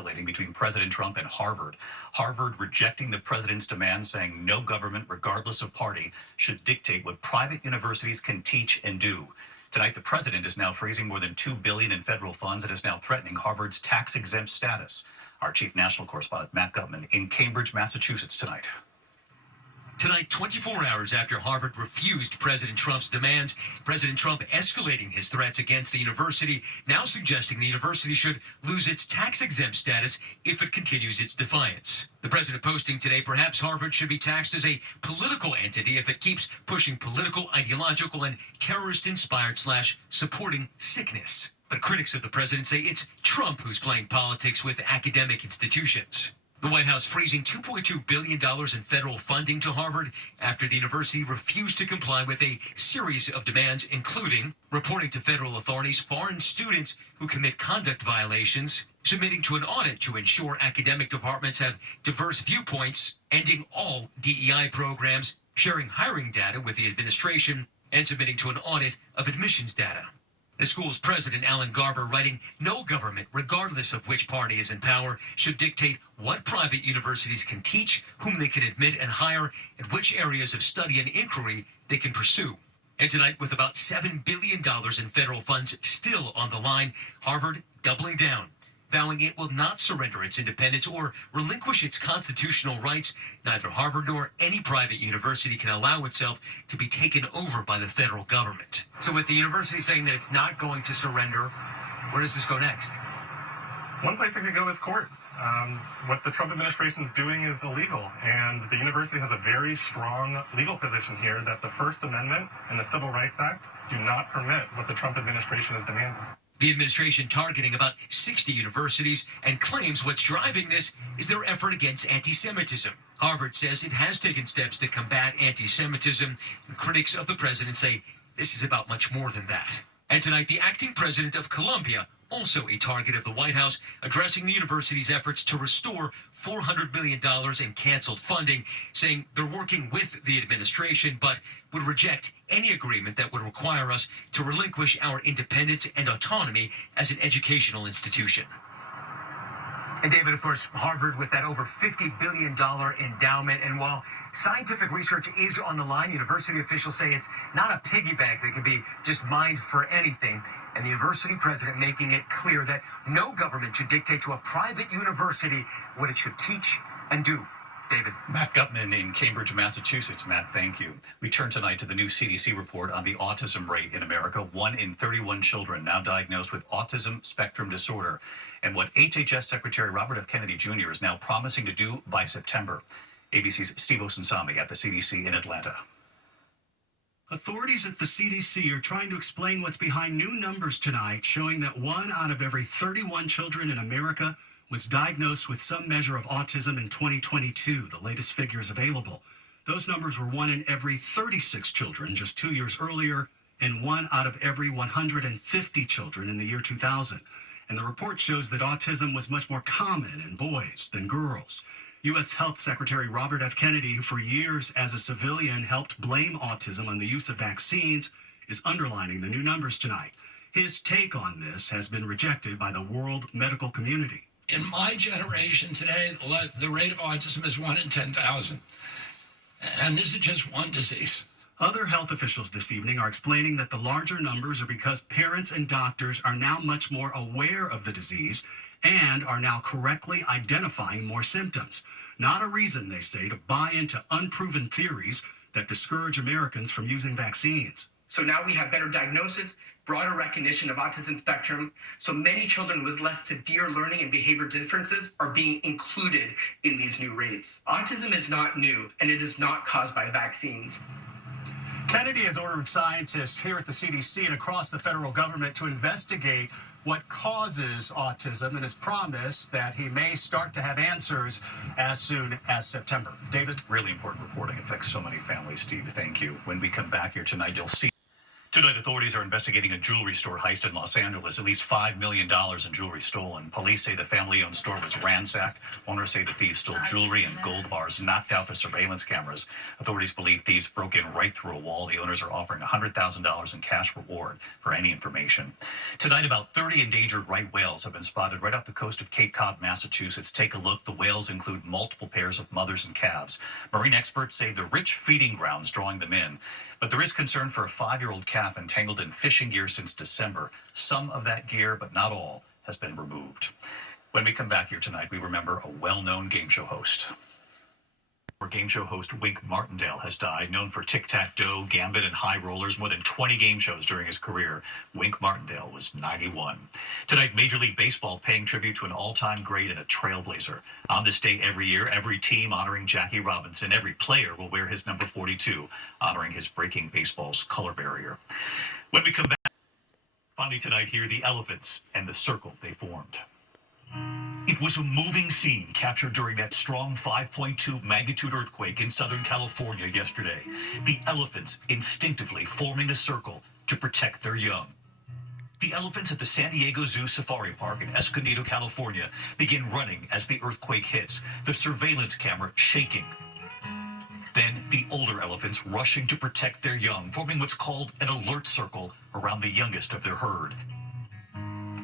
escalating between President Trump and Harvard. Harvard rejecting the president's demand, saying no government, regardless of party, should dictate what private universities can teach and do. Tonight, the president is now freezing more than $2 billion in federal funds and is now threatening Harvard's tax-exempt status. Our chief national correspondent, Matt Gutman, in Cambridge, Massachusetts tonight. Tonight, 24 hours after Harvard refused President Trump's demands, President Trump escalating his threats against the university, now suggesting the university should lose its tax-exempt status if it continues its defiance. The president posting today, perhaps Harvard should be taxed as a political entity if it keeps pushing political, ideological, and terrorist-inspired / supporting sickness. But critics of the president say it's Trump who's playing politics with academic institutions. The White House freezing $2.2 billion in federal funding to Harvard after the university refused to comply with a series of demands, including reporting to federal authorities foreign students who commit conduct violations, submitting to an audit to ensure academic departments have diverse viewpoints, ending all DEI programs, sharing hiring data with the administration, and submitting to an audit of admissions data. The school's president, Alan Garber, writing, no government, regardless of which party is in power, should dictate what private universities can teach, whom they can admit and hire, and which areas of study and inquiry they can pursue. And tonight, with about $7 billion in federal funds still on the line, Harvard doubling down, vowing it will not surrender its independence or relinquish its constitutional rights. Neither Harvard nor any private university can allow itself to be taken over by the federal government. So with the university saying that it's not going to surrender, where does this go next? One place it could go is court. What the Trump administration is doing is illegal, and the university has a very strong legal position here that the First Amendment and the Civil Rights Act do not permit what the Trump administration is demanding. The administration targeting about 60 universities and claims what's driving this is their effort against anti-Semitism. Harvard says it has taken steps to combat anti-Semitism, and critics of the president say this is about much more than that. And tonight, the acting president of Columbia, also a target of the White House, addressing the university's efforts to restore $400 million in canceled funding, saying they're working with the administration, but would reject any agreement that would require us to relinquish our independence and autonomy as an educational institution. And David, of course, Harvard with that over $50 billion endowment. And while scientific research is on the line, university officials say it's not a piggy bank that can be just mined for anything. And the university president making it clear that no government should dictate to a private university what it should teach and do. David. Matt Gutman in Cambridge, Massachusetts. Matt, thank you. We turn tonight to the new CDC report on the autism rate in America. 1 in 31 children now diagnosed with autism spectrum disorder, and what HHS Secretary Robert F. Kennedy Jr. is now promising to do by September. ABC's Steve Osunsami at the CDC in Atlanta. Authorities at the CDC are trying to explain what's behind new numbers tonight showing that 1 out of every 31 children in America was diagnosed with some measure of autism in 2022, the latest figures available. Those numbers were 1 in every 36 children just 2 years earlier, and 1 out of every 150 children in the year 2000. And the report shows that autism was much more common in boys than girls. U.S. Health Secretary Robert F. Kennedy, who for years as a civilian helped blame autism on the use of vaccines, is underlining the new numbers tonight. His take on this has been rejected by the world medical community. In my generation today, the rate of autism is 1 in 10,000. And this is just one disease. Other health officials this evening are explaining that the larger numbers are because parents and doctors are now much more aware of the disease and are now correctly identifying more symptoms. Not a reason, they say, to buy into unproven theories that discourage Americans from using vaccines. So now we have better diagnosis, broader recognition of autism spectrum, so many children with less severe learning and behavior differences are being included in these new rates. Autism is not new, and it is not caused by vaccines. Kennedy has ordered scientists here at the CDC and across the federal government to investigate what causes autism and has promised that he may start to have answers as soon as September. David? Really important reporting. Affects so many families. Steve, thank you. When we come back here tonight, you'll see. Tonight, authorities are investigating a jewelry store heist in Los Angeles. At least $5 million in jewelry stolen. Police say the family-owned store was ransacked. Owners say the thieves stole jewelry and gold bars, knocked out the surveillance cameras. Authorities believe thieves broke in right through a wall. The owners are offering $100,000 in cash reward for any information. Tonight, about 30 endangered right whales have been spotted right off the coast of Cape Cod, Massachusetts. Take a look. The whales include multiple pairs of mothers and calves. Marine experts say the rich feeding grounds drawing them in. But there is concern for a 5-year-old calf entangled in fishing gear since December. Some of that gear, but not all, has been removed. When we come back here tonight, we remember a well-known game show host. Game show host Wink Martindale has died, known for Tic-Tac-Toe, Gambit, and High Rollers, more than 20 game shows during his career. Wink Martindale was 91. Tonight, Major League Baseball paying tribute to an all-time great and a trailblazer. On this day every year, every team honoring Jackie Robinson. Every player will wear his number 42, honoring his breaking baseball's color barrier. When we come back, finally tonight, here the elephants and the circle they formed. It was a moving scene captured during that strong 5.2 magnitude earthquake in Southern California yesterday. The elephants instinctively forming a circle to protect their young. The elephants at the San Diego Zoo Safari Park in Escondido, California begin running as the earthquake hits, the surveillance camera shaking. Then the older elephants rushing to protect their young, forming what's called an alert circle around the youngest of their herd.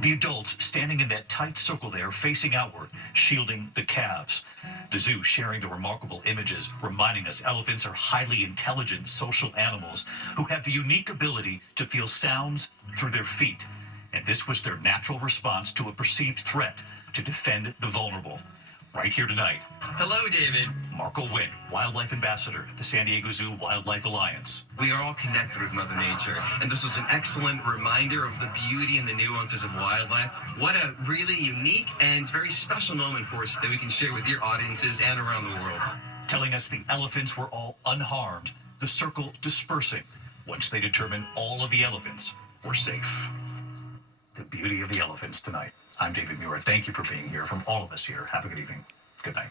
The adults standing in that tight circle there, facing outward, shielding the calves. The zoo sharing the remarkable images, reminding us elephants are highly intelligent social animals who have the unique ability to feel sounds through their feet. And this was their natural response to a perceived threat to defend the vulnerable. Right here tonight. Hello, David. Marco Witt, Wildlife Ambassador at the San Diego Zoo Wildlife Alliance. We are all connected with Mother Nature, and this was an excellent reminder of the beauty and the nuances of wildlife. What a really unique and very special moment for us that we can share with your audiences and around the world. Telling us the elephants were all unharmed, the circle dispersing once they determined all of the elephants were safe. The beauty of the elephants tonight. I'm David Muir. Thank you for being here. From all of us here, have a good evening. Good night.